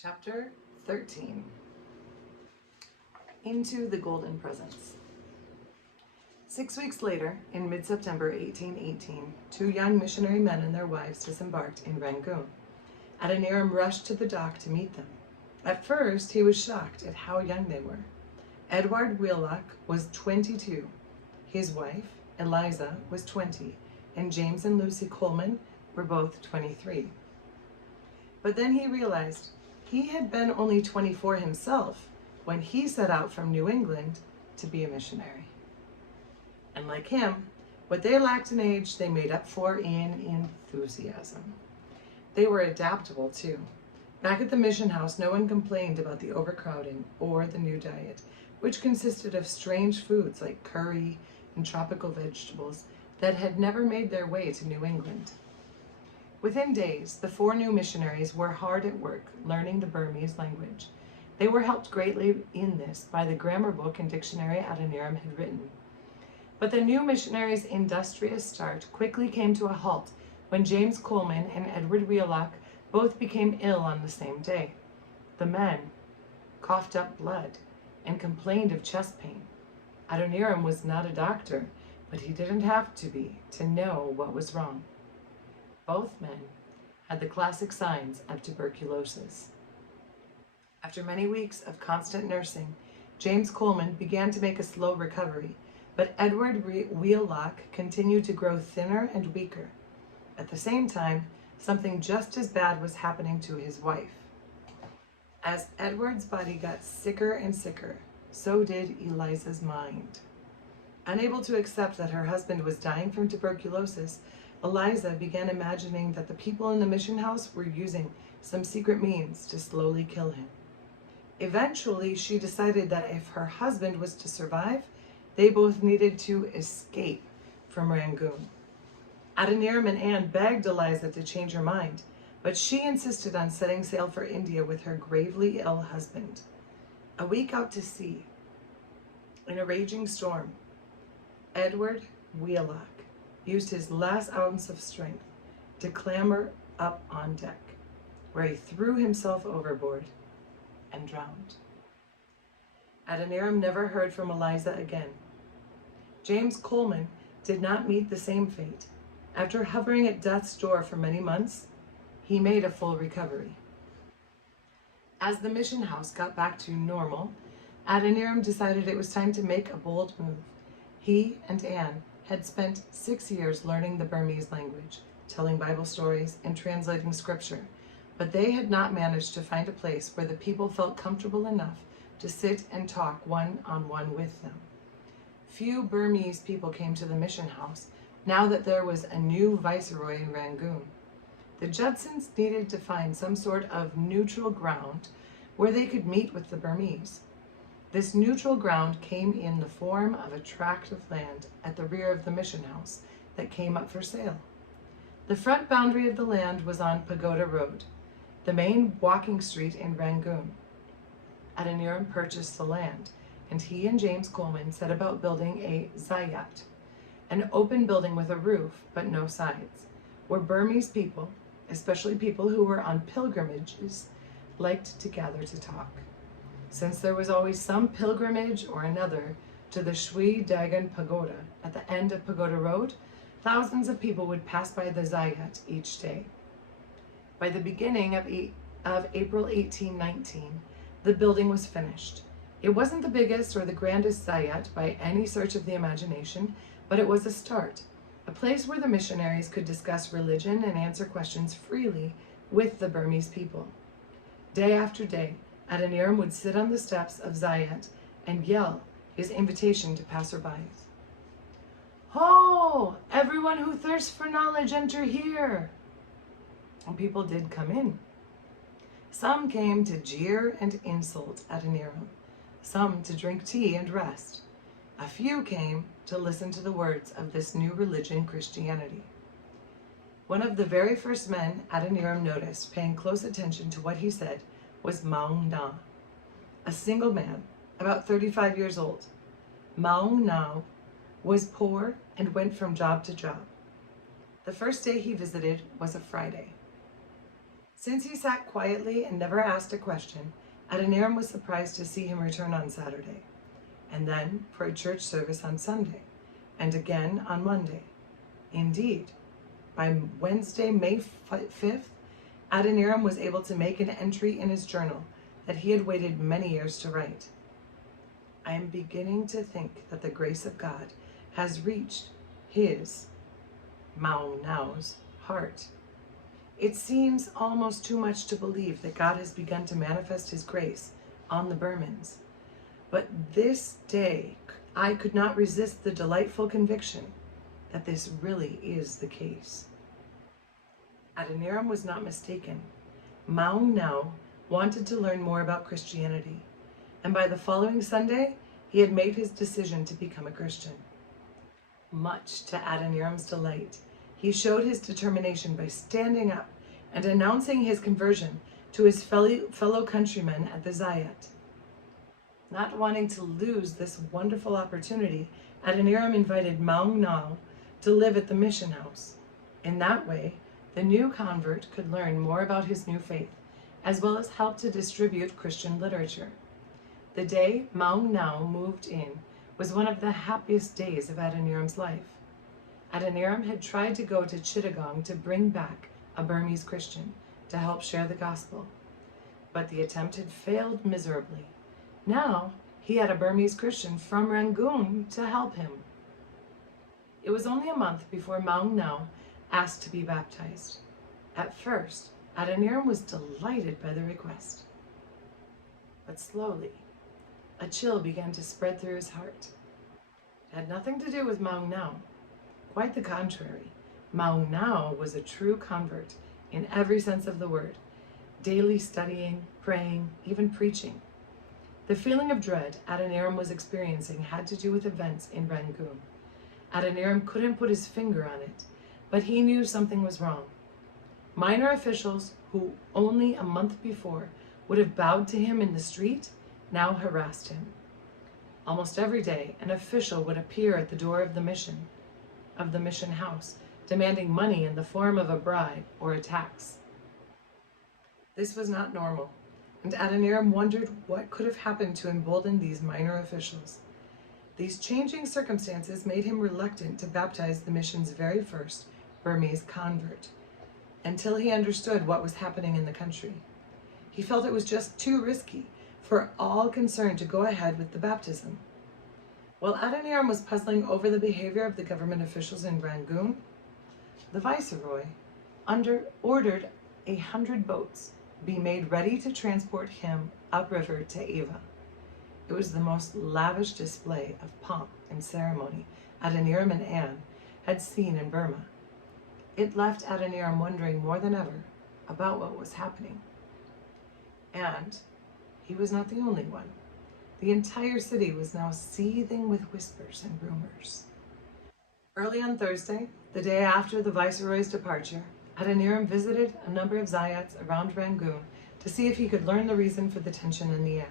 Chapter 13. Into the Golden Presence. 6 weeks later, in mid-September 1818, 2 young missionary men and their wives disembarked in Rangoon. Adoniram rushed to the dock to meet them. At first, he was shocked at how young they were. Edward Wheelock was 22. His wife, Eliza, was 20, and James and Lucy Coleman were both 23. But then he realized he had been only 24 himself when he set out from New England to be a missionary. And like him, what they lacked in age, they made up for in enthusiasm. They were adaptable too. Back at the mission house, no one complained about the overcrowding or the new diet, which consisted of strange foods like curry and tropical vegetables that had never made their way to New England. Within days, the 4 new missionaries were hard at work learning the Burmese language. They were helped greatly in this by the grammar book and dictionary Adoniram had written. But the new missionaries' industrious start quickly came to a halt when James Coleman and Edward Wheelock both became ill on the same day. The men coughed up blood and complained of chest pain. Adoniram was not a doctor, but he didn't have to be to know what was wrong. Both men had the classic signs of tuberculosis. After many weeks of constant nursing, James Coleman began to make a slow recovery, but Edward Wheelock continued to grow thinner and weaker. At the same time, something just as bad was happening to his wife. As Edward's body got sicker and sicker, so did Eliza's mind. Unable to accept that her husband was dying from tuberculosis, Eliza began imagining that the people in the mission house were using some secret means to slowly kill him. Eventually, she decided that if her husband was to survive, they both needed to escape from Rangoon. Adoniram and Anne begged Eliza to change her mind, but she insisted on setting sail for India with her gravely ill husband. A week out to sea, in a raging storm, Edward Wheelock used his last ounce of strength to clamber up on deck, where he threw himself overboard and drowned. Adoniram never heard from Eliza again. James Coleman did not meet the same fate. After hovering at death's door for many months, he made a full recovery. As the mission house got back to normal, Adoniram decided it was time to make a bold move. He and Anne had spent 6 years learning the Burmese language, telling Bible stories, and translating scripture, but they had not managed to find a place where the people felt comfortable enough to sit and talk one-on-one with them. Few Burmese people came to the mission house now that there was a new viceroy in Rangoon. The Judsons needed to find some sort of neutral ground where they could meet with the Burmese. This neutral ground came in the form of a tract of land at the rear of the mission house that came up for sale. The front boundary of the land was on Pagoda Road, the main walking street in Rangoon. Adoniram purchased the land, and he and James Coleman set about building a zayat, an open building with a roof but no sides, where Burmese people, especially people who were on pilgrimages, liked to gather to talk. Since there was always some pilgrimage or another to the Shwe Dagon Pagoda at the end of Pagoda Road, thousands of people would pass by the zayat each day. By the beginning of April 1819, the building was finished. It wasn't the biggest or the grandest zayat by any stretch of the imagination, but it was a start, a place where the missionaries could discuss religion and answer questions freely with the Burmese people. Day after day, Adoniram would sit on the steps of zayat and yell his invitation to passersby. "Ho! Everyone who thirsts for knowledge, enter here!" And people did come in. Some came to jeer and insult Adoniram, some to drink tea and rest. A few came to listen to the words of this new religion, Christianity. One of the very first men Adoniram noticed, paying close attention to what he said, was Maung Na, a single man, about 35 years old. Maung Na was poor and went from job to job. The first day he visited was a Friday. Since he sat quietly and never asked a question, Adoniram was surprised to see him return on Saturday, and then for a church service on Sunday, and again on Monday. Indeed, by Wednesday, May 5th, Adoniram was able to make an entry in his journal that he had waited many years to write. I am beginning to think that the grace of God has reached his, Maung Nao's, heart. It seems almost too much to believe that God has begun to manifest his grace on the Burmans. But this day, I could not resist the delightful conviction that this really is the case. Adoniram was not mistaken. Maung Nao wanted to learn more about Christianity, and by the following Sunday, he had made his decision to become a Christian. Much to Adoniram's delight, he showed his determination by standing up and announcing his conversion to his fellow countrymen at the Zayat. Not wanting to lose this wonderful opportunity, Adoniram invited Maung Nao to live at the mission house. In that way, the new convert could learn more about his new faith, as well as help to distribute Christian literature. The day Maung Nao moved in was one of the happiest days of Adoniram's life. Adoniram had tried to go to Chittagong to bring back a Burmese Christian to help share the gospel, but the attempt had failed miserably. Now he had a Burmese Christian from Rangoon to help him. It was only a month before Maung Nao asked to be baptized. At first, Adoniram was delighted by the request. But slowly, a chill began to spread through his heart. It had nothing to do with Maung Nao. Quite the contrary. Maung Nao was a true convert in every sense of the word, daily studying, praying, even preaching. The feeling of dread Adoniram was experiencing had to do with events in Rangoon. Adoniram couldn't put his finger on it, but he knew something was wrong. Minor officials who only a month before would have bowed to him in the street now harassed him. Almost every day, an official would appear at the door of the mission house, demanding money in the form of a bribe or a tax. This was not normal, and Adoniram wondered what could have happened to embolden these minor officials. These changing circumstances made him reluctant to baptize the mission's very first Burmese convert, until he understood what was happening in the country. He felt it was just too risky for all concerned to go ahead with the baptism. While Adoniram was puzzling over the behavior of the government officials in Rangoon, the viceroy ordered 100 boats be made ready to transport him upriver to Ava. It was the most lavish display of pomp and ceremony Adoniram and Anne had seen in Burma. It left Adoniram wondering more than ever about what was happening. And he was not the only one. The entire city was now seething with whispers and rumors. Early on Thursday, the day after the viceroy's departure, Adoniram visited a number of Zayats around Rangoon to see if he could learn the reason for the tension in the air.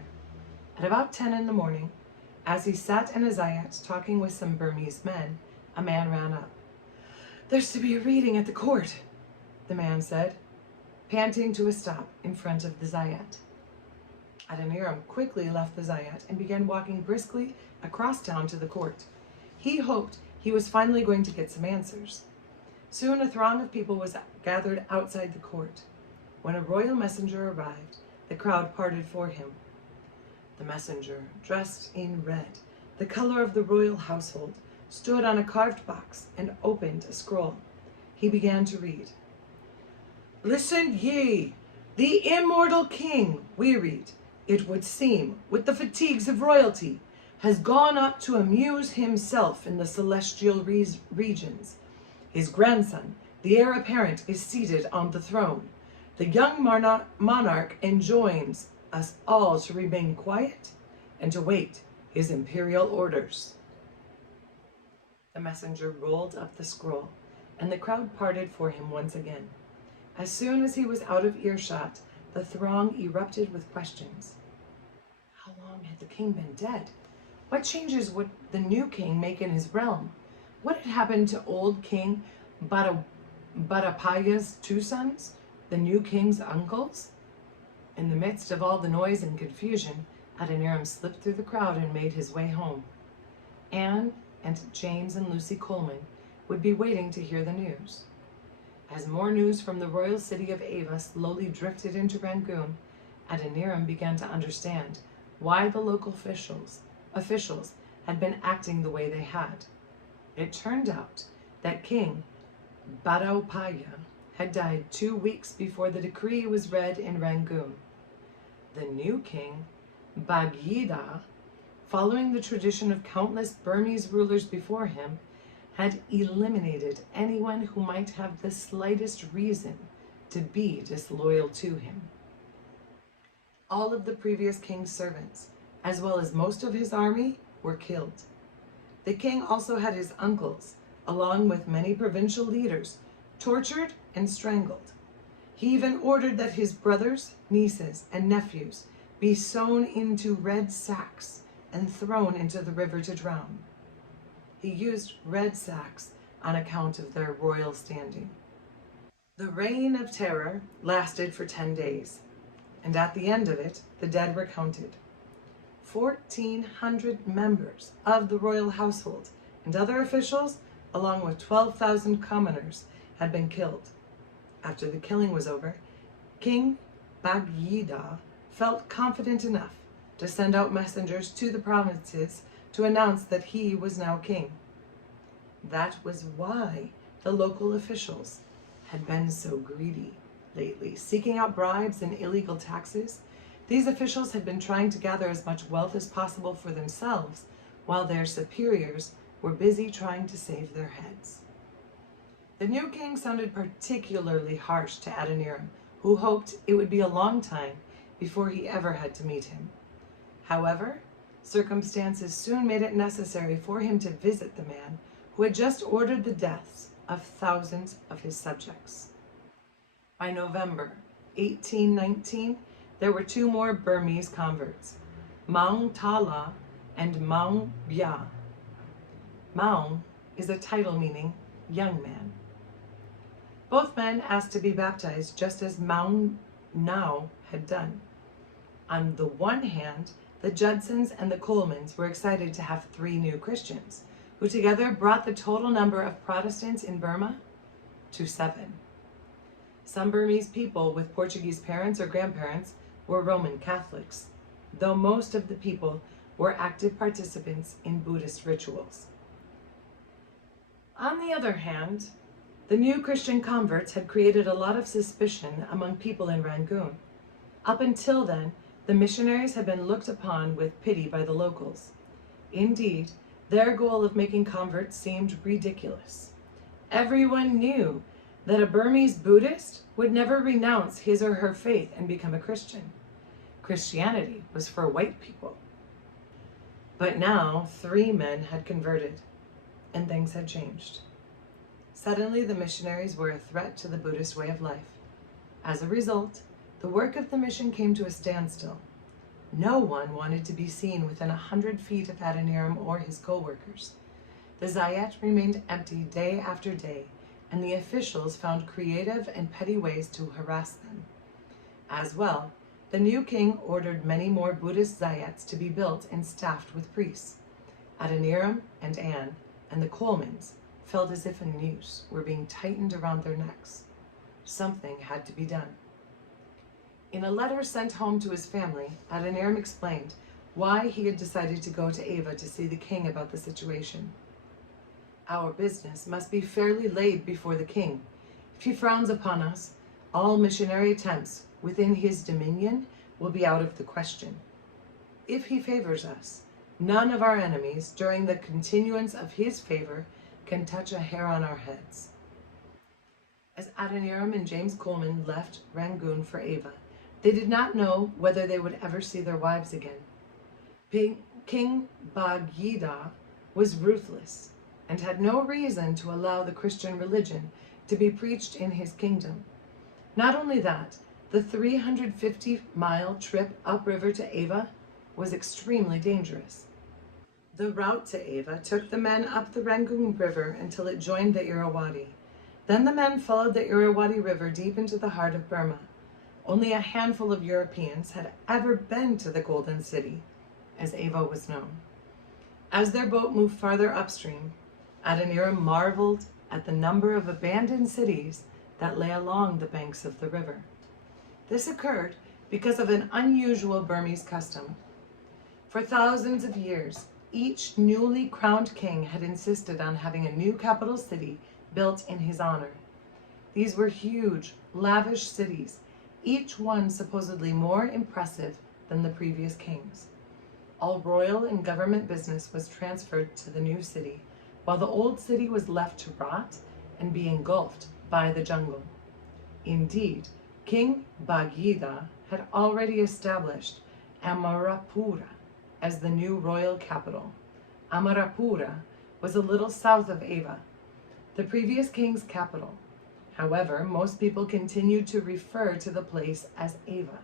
At about 10 in the morning, as he sat in a Zayat talking with some Burmese men, a man ran up. "There's to be a reading at the court," the man said, panting to a stop in front of the Zayat. Adoniram quickly left the Zayat and began walking briskly across town to the court. He hoped he was finally going to get some answers. Soon a throng of people was gathered outside the court. When a royal messenger arrived, the crowd parted for him. The messenger, dressed in red, the color of the royal household, stood on a carved box and opened a scroll. He began to read. "Listen ye, the immortal king," we read, "it would seem, with the fatigues of royalty, has gone up to amuse himself in the celestial regions. His grandson, the heir apparent, is seated on the throne. The young monarch enjoins us all to remain quiet and to wait his imperial orders." The messenger rolled up the scroll, and the crowd parted for him once again. As soon as he was out of earshot, the throng erupted with questions. How long had the king been dead? What changes would the new king make in his realm? What had happened to old King Badapaya's 2 sons? The new king's uncles? In the midst of all the noise and confusion, Adoniram slipped through the crowd and made his way home. Anne and James and Lucy Coleman would be waiting to hear the news. As more news from the royal city of Ava slowly drifted into Rangoon, Adoniram began to understand why the local officials had been acting the way they had. It turned out that King Badaupaya had died 2 weeks before the decree was read in Rangoon. The new king, Bagida, following the tradition of countless Burmese rulers before him, had eliminated anyone who might have the slightest reason to be disloyal to him. All of the previous king's servants, as well as most of his army, were killed. The king also had his uncles, along with many provincial leaders, tortured and strangled. He even ordered that his brothers, nieces, and nephews be sewn into red sacks and thrown into the river to drown. He used red sacks on account of their royal standing. The reign of terror lasted for 10 days, and at the end of it, the dead were counted. 1,400 members of the royal household and other officials, along with 12,000 commoners, had been killed. After the killing was over, King Bagida felt confident enough to send out messengers to the provinces to announce that he was now king. That was why the local officials had been so greedy lately, seeking out bribes and illegal taxes. These officials had been trying to gather as much wealth as possible for themselves, while their superiors were busy trying to save their heads. The new king sounded particularly harsh to Adoniram, who hoped it would be a long time before he ever had to meet him. However, circumstances soon made it necessary for him to visit the man who had just ordered the deaths of thousands of his subjects. By November 1819, there were 2 more Burmese converts, Maung Tala and Maung Bya. Maung is a title meaning young man. Both men asked to be baptized just as Maung Nao had done. On the one hand, the Judsons and the Colemans were excited to have 3 new Christians, who together brought the total number of Protestants in Burma to 7. Some Burmese people with Portuguese parents or grandparents were Roman Catholics, though most of the people were active participants in Buddhist rituals. On the other hand, the new Christian converts had created a lot of suspicion among people in Rangoon. Up until then, the missionaries had been looked upon with pity by the locals. Indeed, their goal of making converts seemed ridiculous. Everyone knew that a Burmese Buddhist would never renounce his or her faith and become a Christian. Christianity was for white people. But now 3 men had converted, and things had changed. Suddenly, the missionaries were a threat to the Buddhist way of life. As a result, the work of the mission came to a standstill. No one wanted to be seen within 100 feet of Adoniram or his co-workers. The zayat remained empty day after day, and the officials found creative and petty ways to harass them. As well, the new king ordered many more Buddhist zayats to be built and staffed with priests. Adoniram and Anne and the Colemans felt as if a noose were being tightened around their necks. Something had to be done. In a letter sent home to his family, Adoniram explained why he had decided to go to Ava to see the king about the situation. Our business must be fairly laid before the king. If he frowns upon us, all missionary attempts within his dominion will be out of the question. If he favors us, none of our enemies during the continuance of his favor can touch a hair on our heads. As Adoniram and James Coleman left Rangoon for Ava, they did not know whether they would ever see their wives again. King Bagida was ruthless and had no reason to allow the Christian religion to be preached in his kingdom. Not only that, the 350-mile trip upriver to Ava was extremely dangerous. The route to Ava took the men up the Rangoon River until it joined the Irrawaddy. Then the men followed the Irrawaddy River deep into the heart of Burma. Only a handful of Europeans had ever been to the Golden City, as Ava was known. As their boat moved farther upstream, Adoniram marveled at the number of abandoned cities that lay along the banks of the river. This occurred because of an unusual Burmese custom. For thousands of years, each newly crowned king had insisted on having a new capital city built in his honor. These were huge, lavish cities, each one supposedly more impressive than the previous king's. All royal and government business was transferred to the new city, while the old city was left to rot and be engulfed by the jungle. Indeed, King Benge had already established Amarapura as the new royal capital. Amarapura was a little south of Ava, the previous king's capital. However, most people continued to refer to the place as Ava,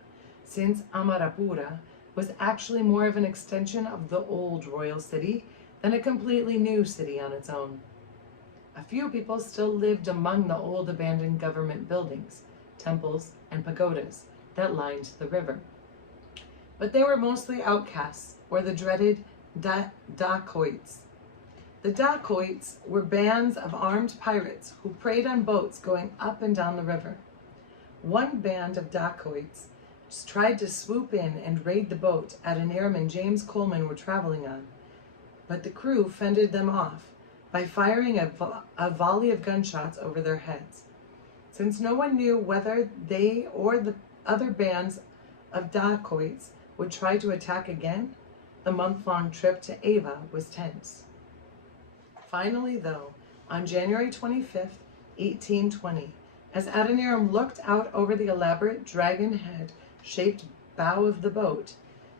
since Amarapura was actually more of an extension of the old royal city than a completely new city on its own. A few people still lived among the old abandoned government buildings, temples, and pagodas that lined the river. But they were mostly outcasts, or the dreaded dacoits. The dacoits were bands of armed pirates who preyed on boats going up and down the river. One band of dacoits tried to swoop in and raid the boat Adoniram and James Coleman were traveling on, but the crew fended them off by firing a volley of gunshots over their heads. Since no one knew whether they or the other bands of dacoits would try to attack again, the month-long trip to Ava was tense. Finally, though, on January 25th, 1820, as Adoniram looked out over the elaborate dragon head-shaped bow of the boat,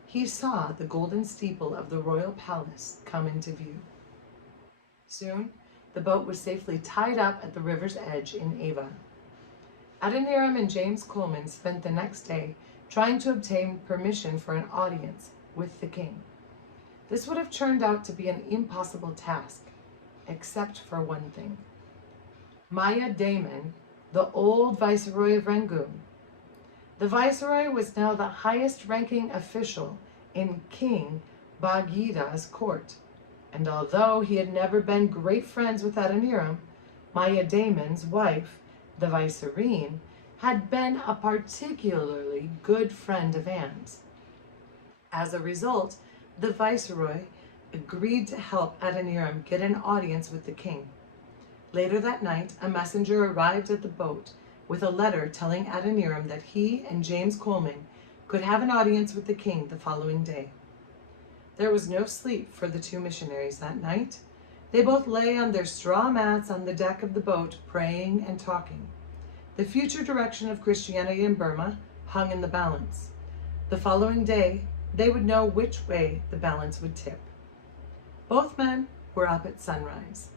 he saw the golden steeple of the royal palace come into view. Soon, the boat was safely tied up at the river's edge in Ava. Adoniram and James Coleman spent the next day trying to obtain permission for an audience with the king. This would have turned out to be an impossible task, except for one thing. Maya Damon, the old viceroy of Rangoon. The viceroy was now the highest-ranking official in King Bagida's court, and although he had never been great friends with Adoniram, Maya Damon's wife, the vicereine, had been a particularly good friend of Anne's. As a result, the viceroy agreed to help Adoniram get an audience with the king. Later that night, a messenger arrived at the boat with a letter telling Adoniram that he and James Coleman could have an audience with the king the following day. There was no sleep for the two missionaries that night. They both lay on their straw mats on the deck of the boat, praying and talking. The future direction of Christianity in Burma hung in the balance. The following day, they would know which way the balance would tip. Both men were up at sunrise.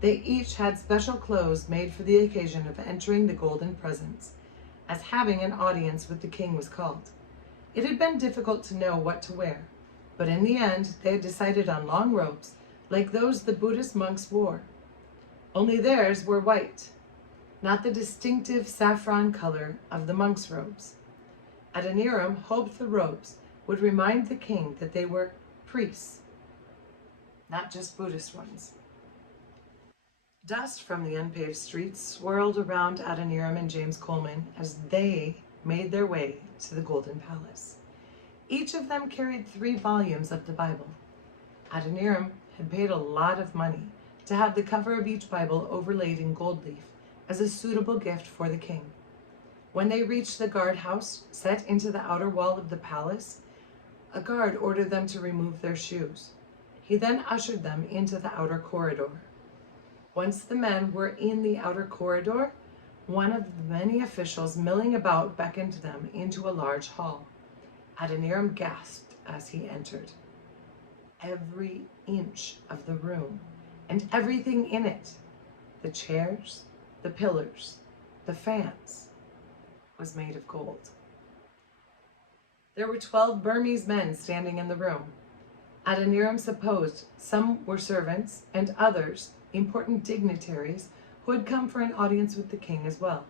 They each had special clothes made for the occasion of entering the golden presence, as having an audience with the king was called. It had been difficult to know what to wear, but in the end they had decided on long robes like those the Buddhist monks wore. Only theirs were white, not the distinctive saffron color of the monks' robes. Adoniram hoped the robes would remind the king that they were priests, not just Buddhist ones. Dust from the unpaved streets swirled around Adoniram and James Coleman as they made their way to the Golden Palace. Each of them carried 3 volumes of the Bible. Adoniram had paid a lot of money to have the cover of each Bible overlaid in gold leaf as a suitable gift for the king. When they reached the guardhouse set into the outer wall of the palace, a guard ordered them to remove their shoes. He then ushered them into the outer corridor. Once the men were in the outer corridor, one of the many officials milling about beckoned them into a large hall. Adoniram gasped as he entered. Every inch of the room and everything in it, the chairs, the pillars, the fans, was made of gold. There were 12 Burmese men standing in the room. Adoniram supposed some were servants and others important dignitaries who had come for an audience with the king as well.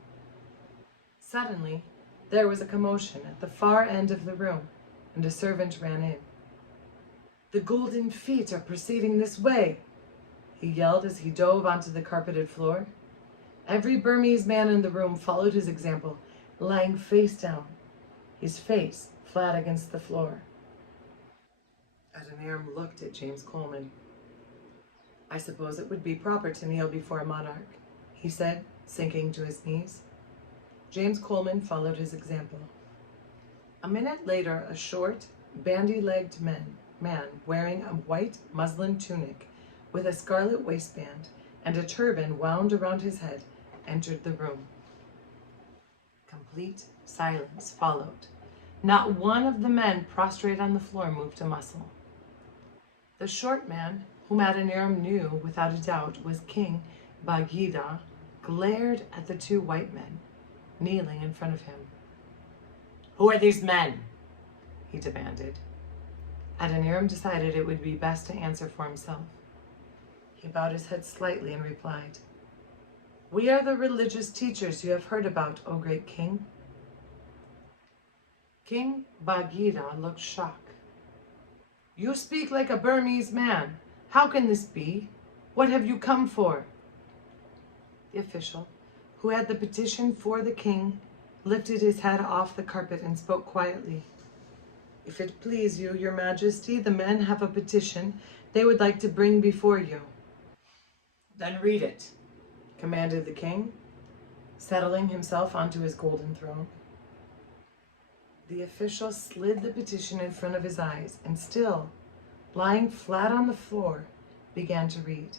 Suddenly, there was a commotion at the far end of the room, and a servant ran in. "The golden feet are proceeding this way," he yelled as he dove onto the carpeted floor. Every Burmese man in the room followed his example, lying face down, his face flat against the floor. Adoniram looked at James Coleman. "I suppose it would be proper to kneel before a monarch," he said, sinking to his knees. James Coleman followed his example. A minute later, a short, bandy-legged man wearing a white muslin tunic with a scarlet waistband and a turban wound around his head entered the room. Complete silence followed. Not one of the men prostrate on the floor moved a muscle. The short man, whom Adoniram knew without a doubt was King Benge, glared at the two white men kneeling in front of him. "Who are these men?" he demanded. Adoniram decided it would be best to answer for himself. He bowed his head slightly and replied, "We are the religious teachers you have heard about, O great king." King Benge looked shocked. "You speak like a Burmese man. How can this be? What have you come for?" The official, who had the petition for the king, lifted his head off the carpet and spoke quietly. "If it please you, your majesty, the men have a petition they would like to bring before you." "Then read it," commanded the king, settling himself onto his golden throne. The official slid the petition in front of his eyes and, still lying flat on the floor, began to read.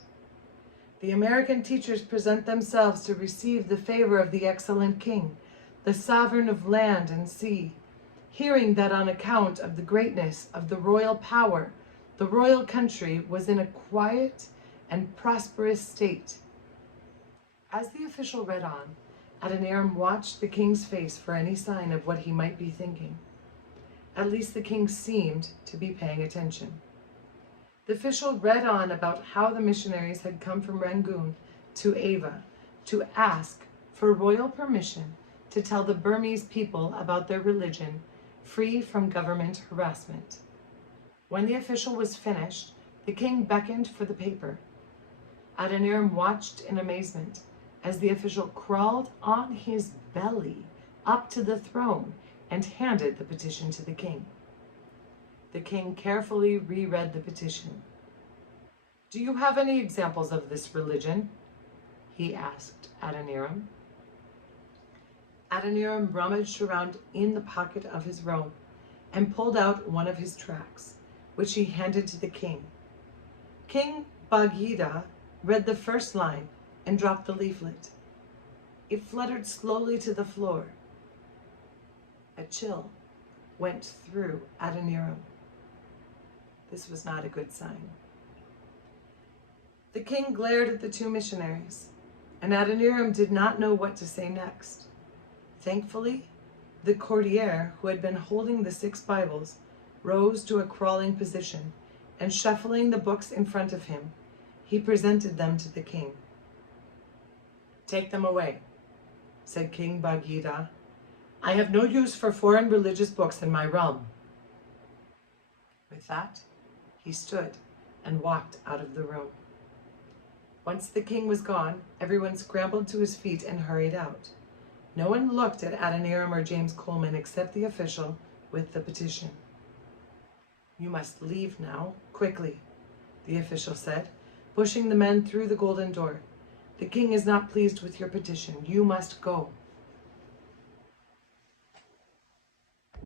"The American teachers present themselves to receive the favor of the excellent king, the sovereign of land and sea, hearing that on account of the greatness of the royal power, the royal country was in a quiet and prosperous state." As the official read on, Adoniram watched the king's face for any sign of what he might be thinking. At least the king seemed to be paying attention. The official read on about how the missionaries had come from Rangoon to Ava to ask for royal permission to tell the Burmese people about their religion, free from government harassment. When the official was finished, the king beckoned for the paper. Adoniram watched in amazement as the official crawled on his belly up to the throne and handed the petition to the king. The king carefully reread the petition. "Do you have any examples of this religion?" he asked Adoniram. Adoniram rummaged around in the pocket of his robe and pulled out one of his tracts, which he handed to the king. King Benge read the first line and dropped the leaflet. It fluttered slowly to the floor. A chill went through Adoniram. This was not a good sign. The king glared at the two missionaries, and Adoniram did not know what to say next. Thankfully, the courtier who had been holding the 6 Bibles rose to a crawling position, and shuffling the books in front of him, he presented them to the king. "Take them away," said King Benge. "I have no use for foreign religious books in my realm." With that, he stood and walked out of the room. Once the king was gone, everyone scrambled to his feet and hurried out. No one looked at Adoniram or James Coleman except the official with the petition. "You must leave now, quickly," the official said, pushing the men through the golden door. "The king is not pleased with your petition. You must go."